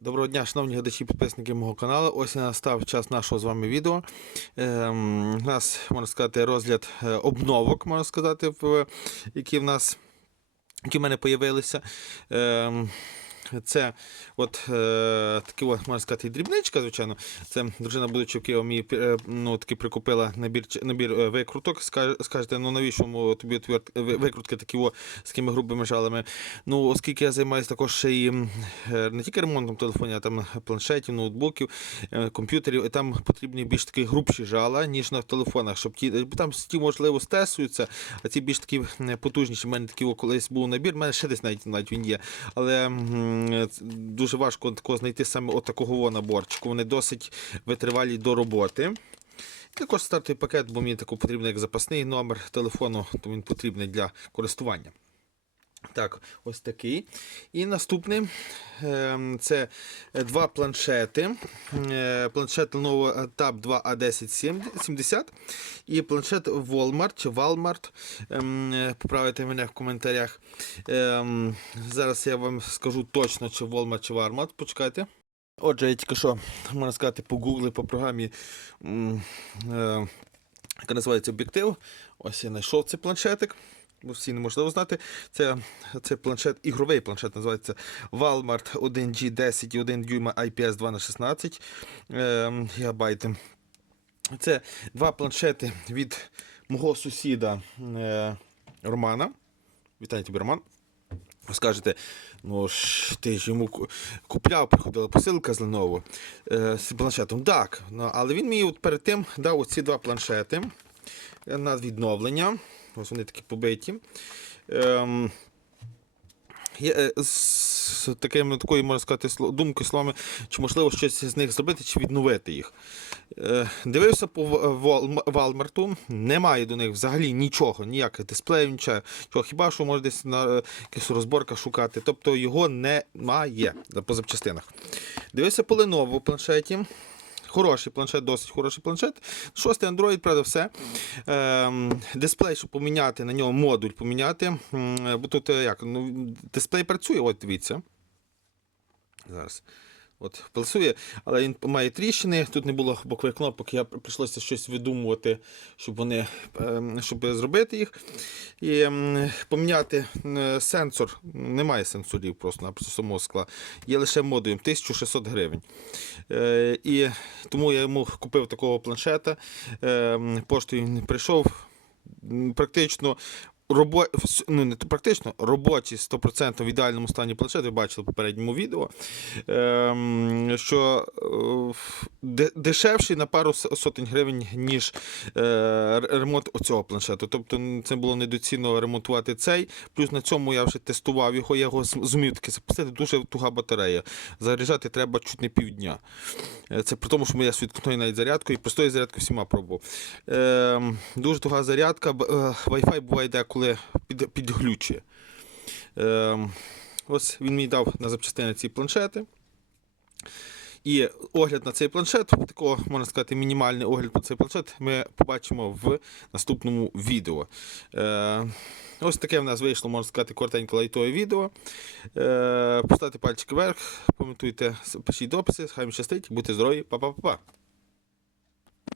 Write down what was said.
Доброго дня, шановні глядачі підписники мого каналу. Ось і настав час нашого з вами відео. Ем, у нас, можна сказати, розгляд е, обновок, можна сказати, в, які в нас які в мене з'явилися. Ем, це от е, такі, можна сказати, дрібничка, звичайно. Це дружина, будучи в Києві, мені е, ну, таки прикупила набір, набір е, викруток. Скажете, ну навіщо тобі ви- викрутки такі о, з такими грубими жалами? Ну, оскільки я займаюся також ще і е, не тільки ремонтом телефонів, а там планшетів, ноутбуків, е, комп'ютерів, і там потрібні більш такі грубші жала, ніж на телефонах, щоб ті, там ті, можливо, стесуються, а ці більш такі потужніші. У мене такий о, колись був набір, в мене ще десь навіть, навіть він є. Але дуже важко такого знайти саме от такого наборчику. Вони досить витривалі до роботи. Також стартовий пакет, бо мені такий потрібен як запасний номер телефону, то він потрібний для користування. Так, ось такий. І наступний ем, це два планшети. Е, Планшет Lenovo Tab 2 A1070 і планшет Walmart чи Walmart. Ем, Поправите мене в коментарях. Ем, Зараз я вам скажу точно, чи Walmart, чи Walmart. Почекайте. Отже, я тільки що, можна сказати, погугли по програмі, е, яка називається Об'єктив. Ось я знайшов цей планшетик. Всі неможливо знати. Це, це планшет, ігровий планшет, називається Walmart 1G10 і 1 дюйма IPS 2х16 е, гігабайти. Це два планшети від мого сусіда е, Романа. Вітаю тебе, Роман. Скажете, ну ж ти ж йому купляв, приходила посилка з Lenovo е, з планшетом. Так, ну, але він мені от перед тим дав оці два планшети е, на відновлення. Ось вони такі побиті. Ем, є, е, з такими, такою, можна сказати, думкою, словами, чи можливо щось з них зробити, чи відновити їх. Е, Дивився по Валмарту, немає до них взагалі нічого, ніяких дисплеїв, нічого. Хіба що може десь на е, якихось розборках шукати. Тобто його немає по запчастинах. Дивився по Lenovo в планшеті. Хороший планшет, досить хороший планшет. Шостий Android, правда, все. Ем, дисплей, щоб поміняти на нього модуль поміняти. Бо тут е, як? Ну, дисплей працює, от дивіться. Зараз. От, працює, але він має тріщини. Тут не було бокових кнопок, я прийшлося щось видумувати, щоб вони ем, щоб зробити їх. І ем, поміняти е, сенсор. Немає сенсорів просто напросто самого скла. Є лише модулем 1600 гривень. Е, і тому я йому купив такого планшета. Е, поштою він прийшов. Практично робо... ну, не практично робочий 100% в ідеальному стані планшет, ви бачили в попередньому відео, ем, що е, дешевший на пару сотень гривень, ніж е, ремонт оцього планшету. Тобто це було недоцільно ремонтувати цей. Плюс на цьому я вже тестував його, я його зумів таки запустити. Дуже туга батарея. Заряджати треба чуть не півдня. Е, Це при тому, що я з відкрутною навіть зарядкою і простою зарядкою всіма пробував. Ем, дуже туга зарядка. Wi-Fi буває деколи під, підглючує. Ем, ось він мені дав на запчастини ці планшети. І огляд на цей планшет, такого можна сказати, мінімальний огляд на цей планшет, ми побачимо в наступному відео. Е, ось таке в нас вийшло, можна сказати, коротеньке лайтове відео. Е, поставте пальчик вверх, коментуйте, пишіть дописи, хай вам щастить, будьте здорові, па-па-па-па.